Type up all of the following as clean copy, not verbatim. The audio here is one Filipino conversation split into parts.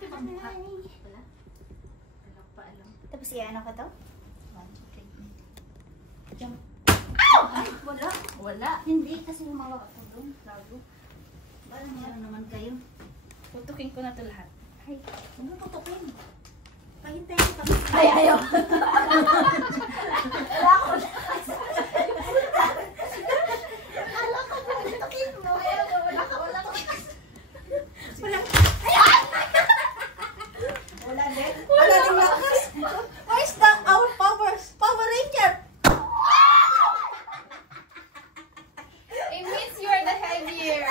natin magmukha. Wala? Wala pa alam. Tapos i-ano ka to? 1, 2, 3. Jump. Ay, wala. Wala. Hindi, kasi lumawak ako doon. Lago. Parang meron naman kayo. Tutukin ko na ito lahat. Ay, ano putukin? Pahintayin ko kami. Ay, ayaw. Wala ko na. Akala ko na putukin mo. Wala ko. Wala. Ayan! Wala din. Wala din lakas. Where's the our Power Ranger? It means you are the heaviest.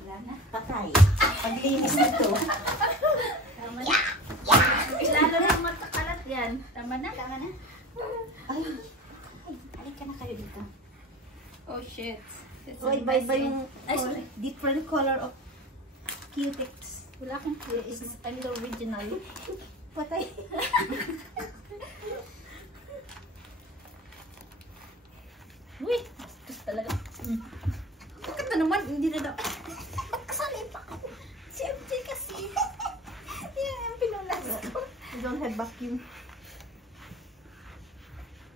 Wala na. Patay. Paglinis nito. Tama na. Lalo na matakalat yan. Tama na. Tama na. Ay, halika na kayo dito. Oh shit. It's So, a iba-iba messy. yung Ay, sorry. different color of cutex. Wala akong is a little original. Patay. Uy, bastos talaga. Bakit na naman? Hindi na dapat. Ba't kasali pa ako? Si MJ kasi. Yan ang pinunas ko. We don't have vacuum.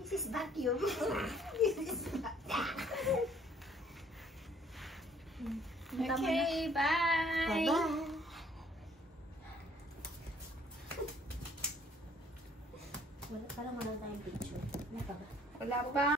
This is vacuum. This is vacuum. Okay, bye. Bye-bye. Parang wala tayong picture. Ano pa ba? Wala pa.